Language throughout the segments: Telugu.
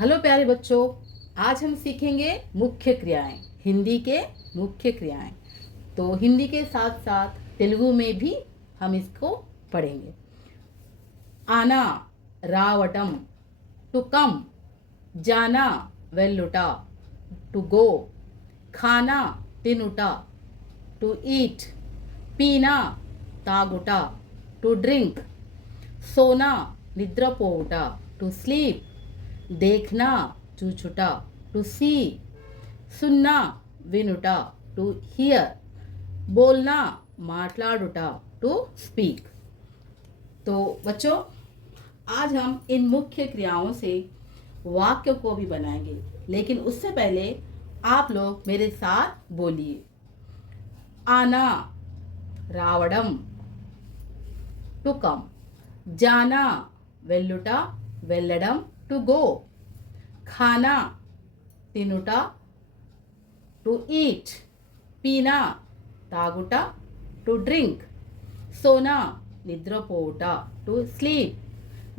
हेलो प्यारे बच्चों, आज हम सीखेंगे मुख्य क्रियाएं, हिंदी के मुख्य क्रियाएं। तो हिंदी के साथ साथ तेलुगु में भी हम इसको पढ़ेंगे। आना, रावटम, टू कम, जाना, वेल्लुटा, टू गो, खाना, तिनुटा, टू ईट, पीना, तागुटा, टू ड्रिंक, सोना, निद्रपोవుట, टू स्लीप, देखना, చూచుట, टू सी, सुनना, विनुట, टू हियर, बोलना, माట్లాడుట, टू स्पीक। तो बच्चों, आज हम इन मुख्य क्रियाओं से वाक्य को भी बनाएंगे, लेकिन उससे पहले आप लोग मेरे साथ बोलिए। आना, रावడం, टू कम, जाना, వెల్లుట, వెళ్ళడం, టు గో, खाना, తినుట, టు ఈట్, పీనా, తాగుట, టు డ్రింక్, సోనా, నిద్రపోవుట, టు స్లీప్,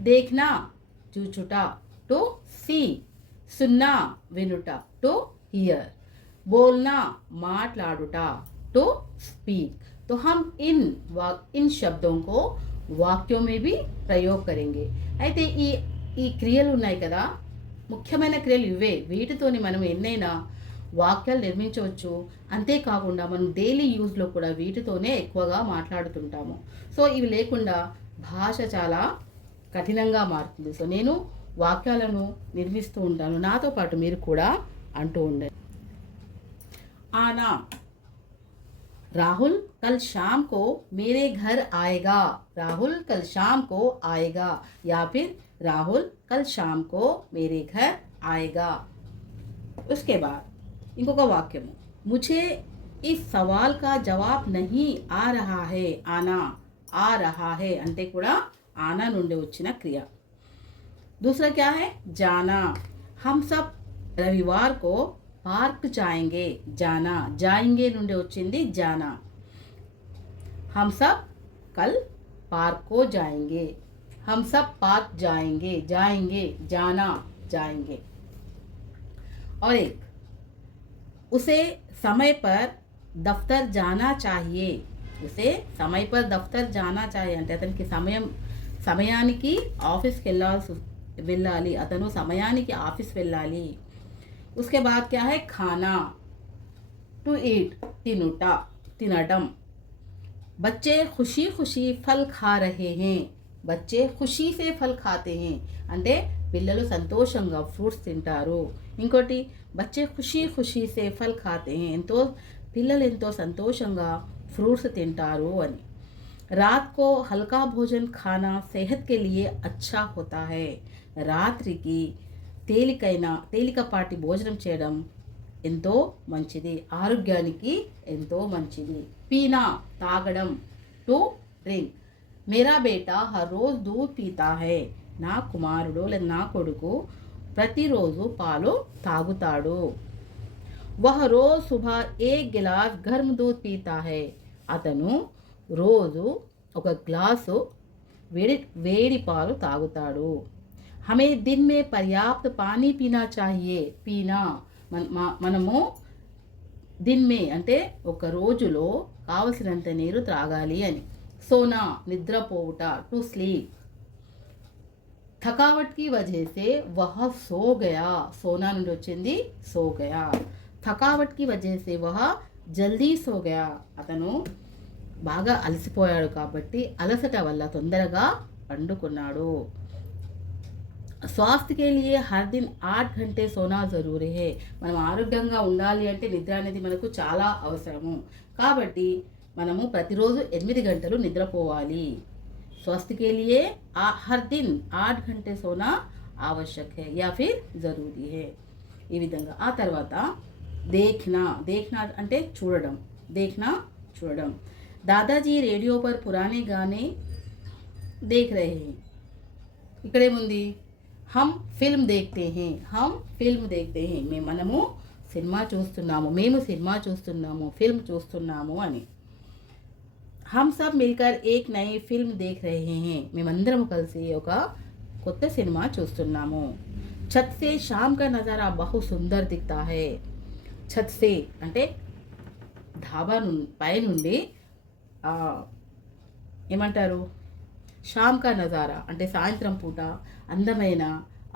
देखना, చూచుట, టు సీ, సున్నా, వినుట, టు హియర్, बोलना, మాట్లాడుట, टू स्पीक। तो हम इन शब्दों को వాక్యం में भी ప్రయోగ करेंगे। అయితే ఈ క్రియలు ఉన్నాయి కదా, ముఖ్యమైన క్రియలు ఇవే। వీటితోని మనం ఎన్నైనా వాక్యాలు నిర్మించవచ్చు। అంతేకాకుండా మనం డైలీ యూజ్లో కూడా వీటితోనే ఎక్కువగా మాట్లాడుతుంటాము। సో ఇవి లేకుండా భాష చాలా కఠినంగా మారుతుంది। సో నేను వాక్యాలను నిర్మిస్తూ ఉంటాను, నాతో పాటు మీరు కూడా అంటూ ఉండండి। ఆనా, राहुल कल शाम को मेरे घर आएगा। राहुल कल शाम को आएगा, या फिर राहुल कल शाम को मेरे घर आएगा। उसके बाद ఇంకొక వాక్యము, मुझे इस सवाल का जवाब नहीं आ रहा है। आना, आ रहा है అంటే కూడా आना నుండి వచ్చిన క్రియ। दूसरा क्या है, जाना। हम सब रविवार को पार्क जाएंगे। जाना, जाएंगे నుండి వచ్చింది जाना। हम सब कल पार्क को जाएंगे। हम सब पार्क जाएंगे, जाएंगे, जाना, जाएंगे। और एक, उसे समय पर दफ्तर जाना चाहिए। उसे समय पर दफ्तर जाना चाहिए అంటే అతనికి సమయానికి ఆఫీస్కి వెళ్ళాలి, అతను సమయానికి ఆఫీస్ వెళ్ళాలి। उसके बाद क्या है, खाना, टू ईट, तिनुटा, तिनटम। बच्चे खुशी खुशी फल खा रहे हैं। बच्चे खुशी से फल खाते हैं అంటే పిల్లలు సంతోషంగా ఫ్రూట్స్ తింటారు। ఇంకోటి, బచ్చే ఖుషీ ఖుషీ సే ఫల్ ఖాతే హే, పిల్లలు ఎంతో సంతోషంగా ఫ్రూట్స్ తింటారు అని। रात को हल्का भोजन खाना सेहत के लिए अच्छा होता है। రాత్రికి తేలికపాటి భోజనం చేయడం ఎంతో మంచిది, ఆరోగ్యానికి ఎంతో మంచిది। పీనా, తాగడం, టు డ్రింక్। मेरा बेटा हर रोज दूध पीता है। నా కుమారుడు లేదా నా కొడుకు ప్రతిరోజు పాలు తాగుతాడు। वह रोज सुबह 1 गिलास गर्म दूध पीता है। అతను రోజు ఒక గ్లాసు వేడి పాలు తాగుతాడు। हमें दिन में पर्याप्त पानी पीना चाहिए। పీనా, మనము దిన్ మే అంటే ఒక రోజులో కావలసినంత నీరు త్రాగాలి అని। సోనా, నిద్రపోవుట, టు స్లీప్। थकावट की वजह से वह सो गया। सोना నుండి వచ్చింది సో గయా। थकावट की वजह से वह जल्दी सो गया। అతను బాగా అలసిపోయాడు కాబట్టి అలసట వల్ల తొందరగా పండుకున్నాడు। स्वास्थ्य के लिए हर दिन 8 घंटे सोना ज़रूरी है। మనం ఆరోగ్యంగా ఉండాలి అంటే నిద్ర అనేది మనకు చాలా అవసరము, కాబట్టి మనము ప్రతిరోజు 8 గంటలు నిద్రపోవాలి। स्वास्थ्य के लिए हर दिन 8 घंटे सोना आवश्यक है या फिर ज़रूरी है। ఈ విధంగా ఆ తర్వాత देखना, देखना అంటే చూడడం, देखना చూడడం। दादाजी रेडियो पर पुराने गाने देख रहे हैं। ఇక్కడేముంది, हम फिल्म देखते हैं। हम फिल्म देखते हैं, మనము సినిమా చూస్తున్నాము, మేము సినిమా చూస్తున్నాము, ఫిల్మ్ చూస్తున్నాము అని। हम सब मिलकर एक नई फिल्म देख रहे हैं। మేమందరం కలిసి ఒక కొత్త సినిమా చూస్తున్నాము। छत से शाम का नज़ारा बहुत सुंदर दिखता है. छत से అంటే ధాబా పై నుండి ఏమంటారు, షామ్ కా నజారా అంటే సాయంత్రం పూట అందమైన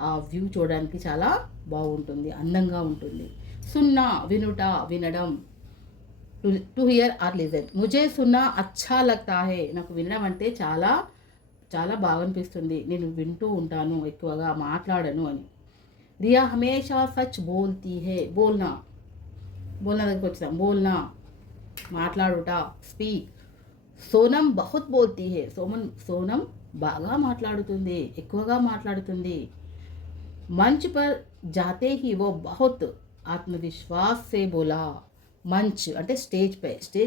ఆ వ్యూ చూడడానికి చాలా బాగుంటుంది, అందంగా ఉంటుంది. సున్నా వినుట, వినడం. To hear or listen. ముజే సున్నా అచ్చా లగ్తా హే. నాకు వినడం అంటే చాలా చాలా బాగా అనిపిస్తుంది, నేను వింటూ ఉంటాను, ఎక్కువగా మాట్లాడను అని. రియా హమేషా సచ్ బోల్తీ హే. బోల్నా, బోల్నా దగ్గరికి వచ్చాం. బోల్నా మాట్లాడుట, స్పీక్. సోనం బహుత్ బోల్తీ హే. సోనం బాగా మాట్లాడుతుంది, ఎక్కువగా మాట్లాడుతుంది. మంచ్ పర్ జాతే హీ వో బహుత్ ఆత్మవిశ్వాస్ సే బోలా. మంచ్ అంటే స్టేజ్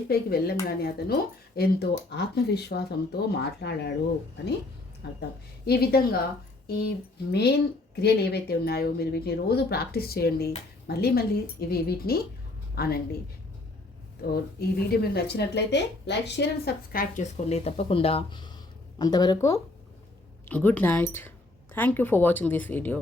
పైకి వెళ్ళంగానే అతను ఎంతో ఆత్మవిశ్వాసంతో మాట్లాడాడు అని అర్థం. ఈ విధంగా ఈ మెయిన్ క్రియలు ఏవైతే ఉన్నాయో మీరు వీటిని రోజు ప్రాక్టీస్ చేయండి, మళ్ళీ వీటిని అనండి. ఈ వీడియో మీకు నచ్చినట్లయితే లైక్, షేర్ అండ్ సబ్స్క్రైబ్ చేసుకోండి తప్పకుండా. అంతవరకు good night. Thank you for watching this video.